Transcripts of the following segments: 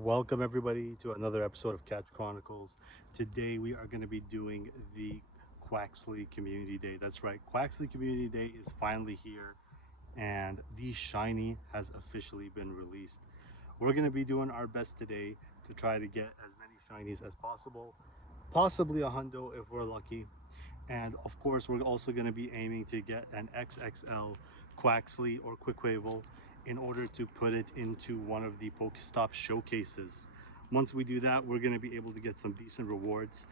Welcome everybody to another episode of Catch Chronicles. Today we are going to be doing the Quaxly Community Day. That's right, Quaxly Community Day is finally here and the shiny has officially been released. We're going to be doing our best today to try to get as many shinies as possible, possibly a hundo if we're lucky. And of course, we're also going to be aiming to get an XXL Quaxly or Quaquaval in order to put it into one of the Pokestop showcases. Once we do that, we're going to be able to get some decent rewards.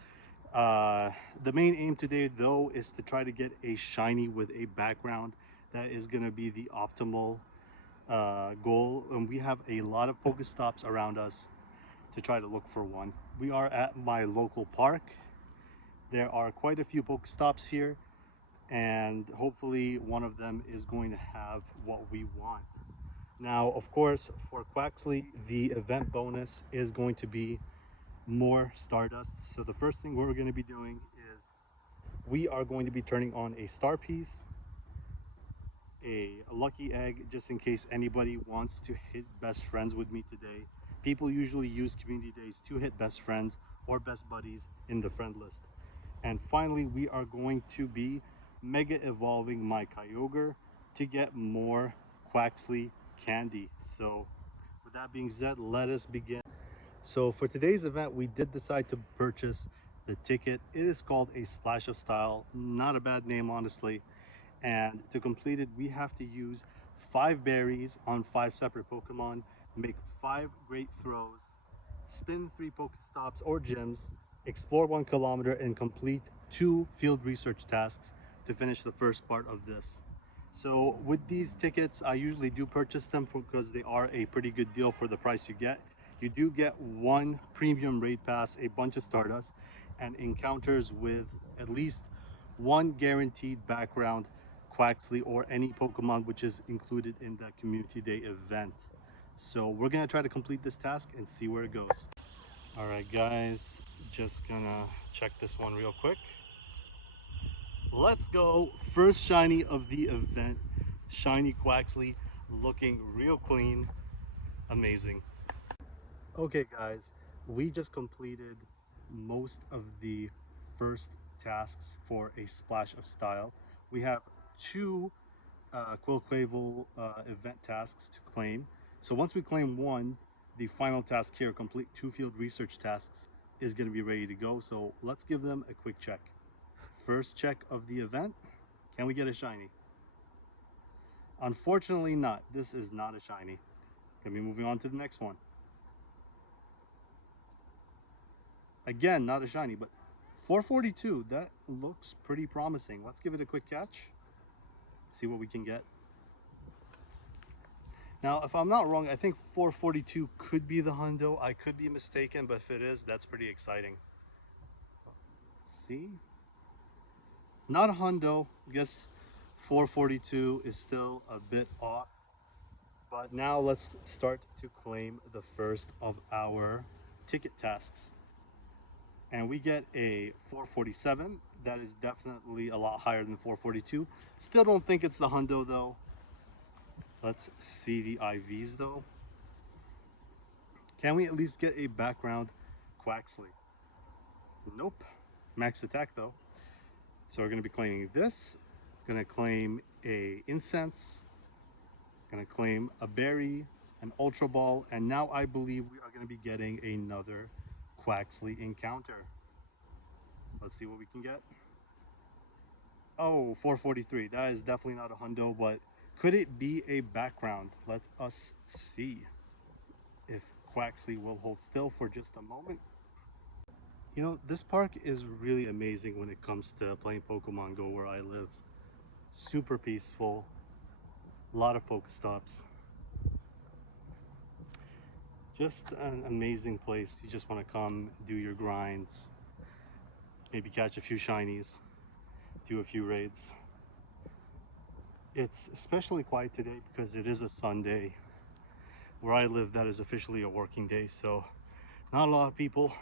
The main aim today, though, is to try to get a shiny with a background. That is going to be the optimal goal. And we have a lot of Pokestops around us to try to look for one. We are at my local park. There are quite a few Pokestops here, and hopefully one of them is going to have what we want. Now, of course, for Quaxly, the event bonus is going to be more Stardust. So the first thing we're going to be doing is we are going to be turning on a star piece, a lucky egg, just in case anybody wants to hit best friends with me today. People usually use community days to hit best friends or best buddies in the friend list. And finally, we are going to be mega evolving my Kyogre to get more Quaxly candy. So with that being said, let us begin. So for today's event, we did decide to purchase the ticket. It is called a Splash of Style. Not a bad name, honestly. And to complete it, we have to use 5 berries on 5 separate Pokemon, make 5 great throws, spin 3 Pokestops or gyms, explore 1 kilometer, and complete 2 field research tasks to finish the first part of this. So with these tickets, I usually do purchase them because they are a pretty good deal for the price you get. You do get 1 premium raid pass, a bunch of Stardust, and encounters with at least 1 guaranteed background Quaxly or any Pokemon which is included in that Community Day event. So we're gonna try to complete this task and see where it goes. All right, guys, just gonna check this one real quick. Let's go. First shiny of the event, shiny Quaxly, looking real clean, amazing. Okay, guys, we just completed most of the first tasks for a Splash of Style. We have 2 Quaquaval event tasks to claim. So once we claim 1, the final task here, complete 2 field research tasks, is going to be ready to go. So let's give them a quick check. First check of the event, can we get a shiny? Unfortunately not. This is not a shiny. Gonna be moving on to the next one. Again, not a shiny, but 442, that looks pretty promising. Let's give it a quick catch, see what we can get. Now, if I'm not wrong, I think 442 could be the hundo. I could be mistaken, but if it is, that's pretty exciting. Let's see. Not a hundo. I guess 442 is still a bit off. But now let's start to claim the first of our ticket tasks. And we get a 447. That is definitely a lot higher than 442. Still don't think it's the hundo though. Let's see the IVs though. Can we at least get a background Quaxly? Nope. Max attack though. So we're going to be claiming this. Going to claim a incense. Going to claim a berry, an ultra ball, and now I believe we are going to be getting another Quaxly encounter. Let's see what we can get. Oh, 443. That is definitely not a hundo, but could it be a background? Let us see if Quaxly will hold still for just a moment. You know, this park is really amazing when it comes to playing Pokemon Go where I live. Super peaceful, a lot of Pokestops. Just an amazing place. You just want to come, do your grinds, maybe catch a few shinies, do a few raids. It's especially quiet today because it is a Sunday. Where I live, that is officially a working day, so not a lot of people.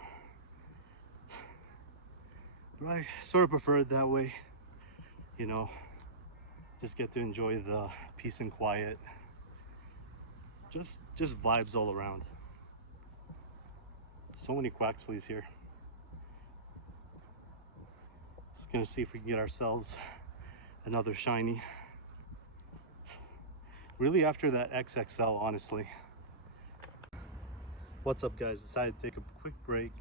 But I sort of prefer it that way, you know, just get to enjoy the peace and quiet. Just vibes all around. So many Quaxleys here. Just gonna see if we can get ourselves another shiny. Really after that XXL, honestly. What's up guys? Decided to take a quick break.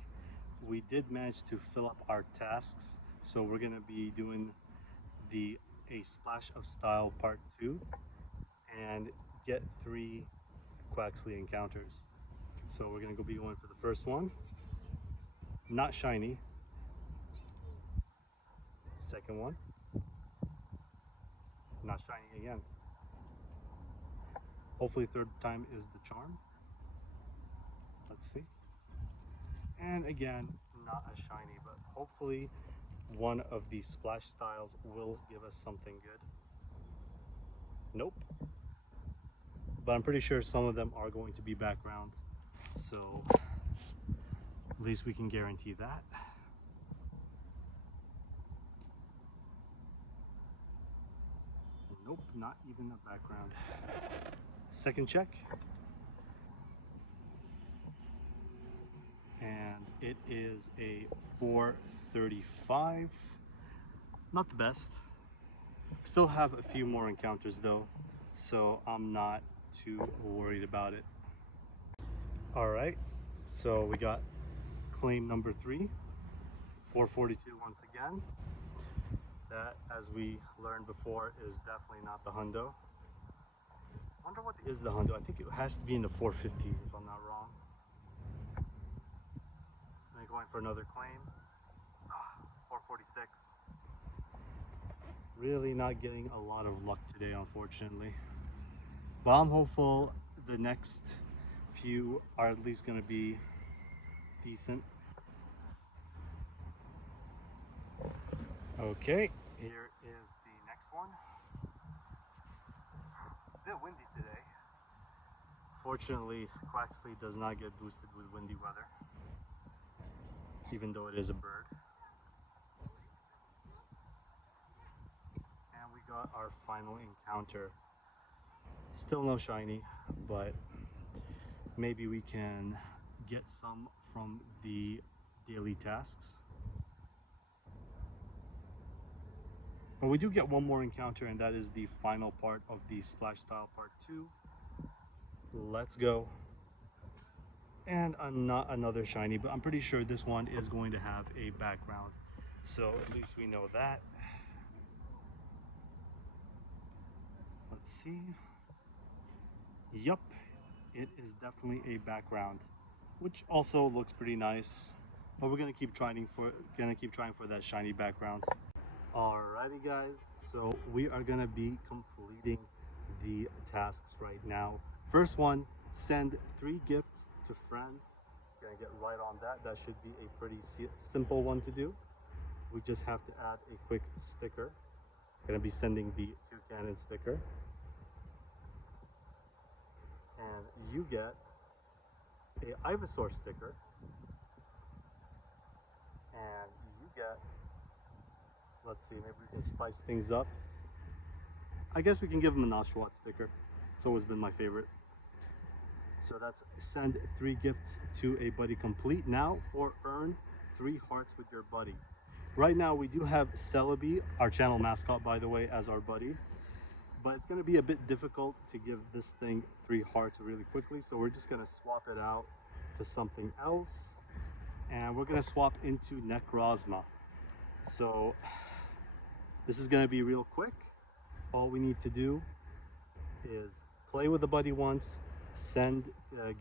We did manage to fill up our tasks. So we're gonna be doing a Splash of Style Part 2 and get 3 Quaxly encounters. So we're gonna be going for the first one. Not shiny. Second one. Not shiny again. Hopefully third time is the charm. Let's see. And again, not a shiny, but hopefully one of these splash styles will give us something good. Nope. But I'm pretty sure some of them are going to be background. So at least we can guarantee that. Nope, not even a background. Second check. And it is a 435. Not the best. Still have a few more encounters though, so I'm not too worried about it. All right, so we got claim number 3, 442 once again. That, as we learned before, is definitely not the hundo. Wonder what is the hundo. I think it has to be in the 450s if I'm not wrong. Then going for another claim. 446. Really not getting a lot of luck today, unfortunately. But I'm hopeful the next few are at least going to be decent. Okay, here is the next one. A bit windy today. Fortunately, Quaxly does not get boosted with windy weather, even though it is a bird. And we got our final encounter. Still no shiny, but maybe we can get some from the daily tasks. But we do get one more encounter, and that is the final part of the Splash Style Part 2. Let's go. And not another shiny, but I'm pretty sure this one is going to have a background. So at least we know that. Let's see. Yup, it is definitely a background, which also looks pretty nice. But we're gonna keep trying for that shiny background. Alrighty guys, so we are gonna be completing the tasks right now. First one, send 3 gifts to friends. Gonna get right on that. That should be a pretty simple one to do. We just have to add a quick sticker. Gonna be sending the Toucan sticker. And you get a Ivysaur sticker. And you get, let's see, maybe we can spice things up. I guess we can give him a Noshawat sticker. It's always been my favorite. So that's send 3 gifts to a buddy complete. Now for earn 3 hearts with your buddy. Right now we do have Celebi, our channel mascot by the way, as our buddy. But it's going to be a bit difficult to give this thing 3 hearts really quickly. So we're just going to swap it out to something else. And we're going to swap into Necrozma. So this is going to be real quick. All we need to do is play with the buddy once,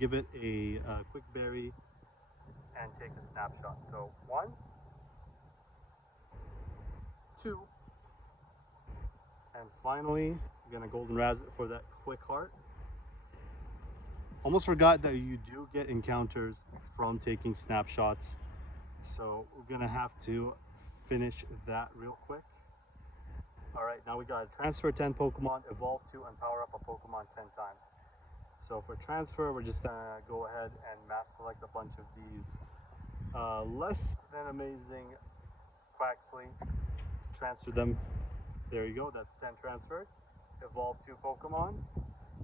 give it a quick berry, and take a snapshot. So 1, 2, and finally, we're gonna golden razz it for that quick heart. Almost forgot that you do get encounters from taking snapshots. So we're gonna have to finish that real quick. All right, now we gotta transfer 10 Pokemon, evolve 2, and power up a Pokemon 10 times. So for transfer, we're just gonna go ahead and mass select a bunch of these less than amazing Quaxly. Transfer them. There you go, that's 10 transferred. Evolve 2 Pokemon.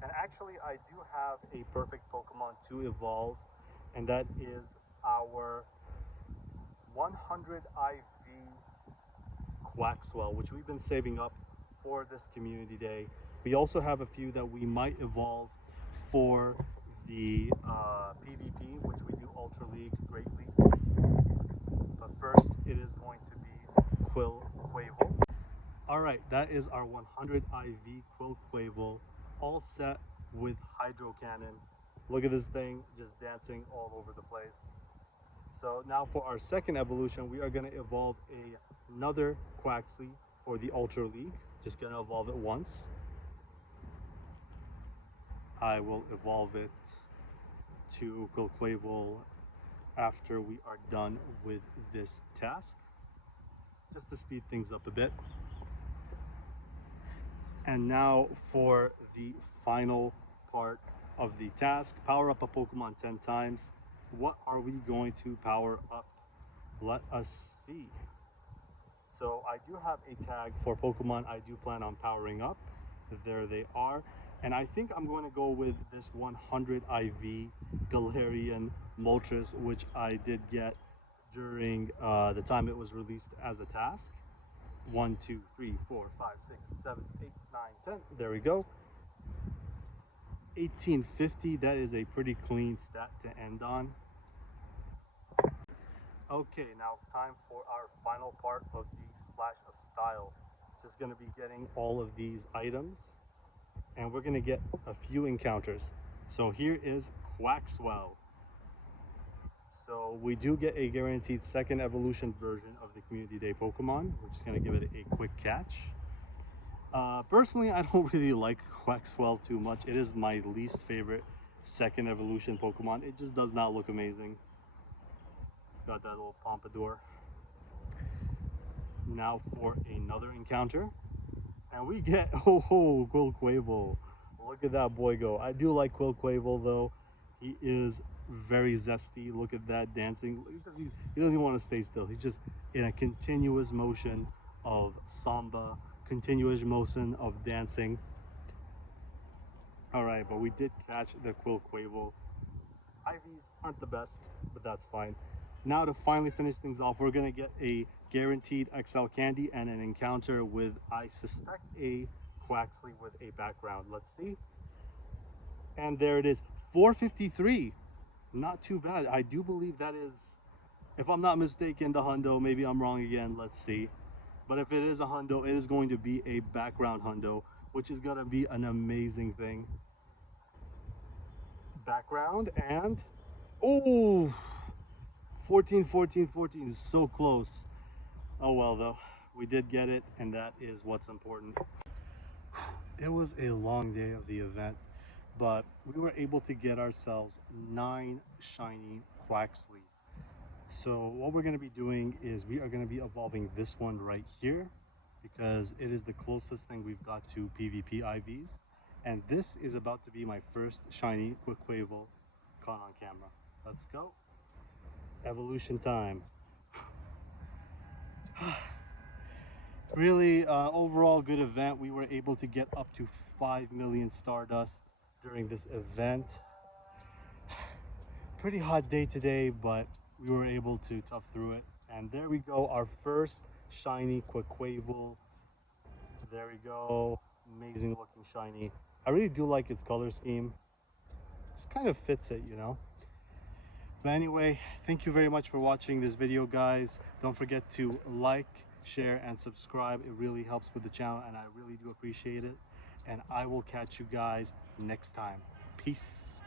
And actually, I do have a perfect Pokemon to evolve, and that is our 100 IV Quaxwell, which we've been saving up for this community day. We also have a few that we might evolve for the PvP, which we do Ultra League greatly. But first, it is going to be Quaquaval. All right, that is our 100 IV Quaquaval, all set with Hydro Cannon. Look at this thing just dancing all over the place. So now for our second evolution, we are going to evolve another Quaxly for the Ultra League. Just going to evolve it once. I will evolve it to Quaquaval after we are done with this task, just to speed things up a bit. And now for the final part of the task, power up a Pokemon 10 times. What are we going to power up? Let us see. So I do have a tag for Pokemon I do plan on powering up. There they are. And I think I'm going to go with this 100 IV Galarian Moltres, which I did get during the time it was released as a task. 1, 2, 3, 4, 5, 6, 7, 8, 9, 10. There we go. 1850. That is a pretty clean stat to end on. Okay, now time for our final part of the Splash of Style. Just going to be getting all of these items, and we're going to get a few encounters. So here is Quaxwell. So we do get a guaranteed second evolution version of the Community Day Pokemon. We're just going to give it a quick catch. Personally, I don't really like Quaxwell too much. It is my least favorite second evolution Pokemon. It just does not look amazing. It's got that little pompadour. Now for another encounter. And we get, Quaquaval. Look at that boy go. I do like Quaquaval though. He is very zesty. Look at that dancing. He doesn't even want to stay still. He's just in a continuous motion of samba, continuous motion of dancing. All right, but we did catch the Quaquaval. IVs aren't the best, but that's fine. Now to finally finish things off, we're gonna get a guaranteed XL candy and an encounter with, I suspect, a Quaxly with a background. Let's see. And there it is, 453. Not too bad. I do believe that is, if I'm not mistaken, the hundo. Maybe I'm wrong again. Let's see. But if it is a hundo, it is going to be a background hundo, which is gonna be an amazing thing. Background and, oh, 14, 14, 14 is so close. Oh well though, we did get it, and that is what's important. It was a long day of the event, but we were able to get ourselves 9 shiny Quaxly. So what we're going to be doing is we are going to be evolving this one right here, because it is the closest thing we've got to PvP IVs. And this is about to be my first shiny Quaquaval caught on camera. Let's go. Evolution time. Really, overall good event. We were able to get up to 5 million Stardust during this event. Pretty hot day today, but we were able to tough through it. And there we go, our first shiny Quaquaval. There we go, amazing looking shiny. I really do like its color scheme. Just kind of fits it, you know. But anyway, thank you very much for watching this video, guys. Don't forget to like, share, and subscribe. It really helps with the channel, and I really do appreciate it. And I will catch you guys next time. Peace.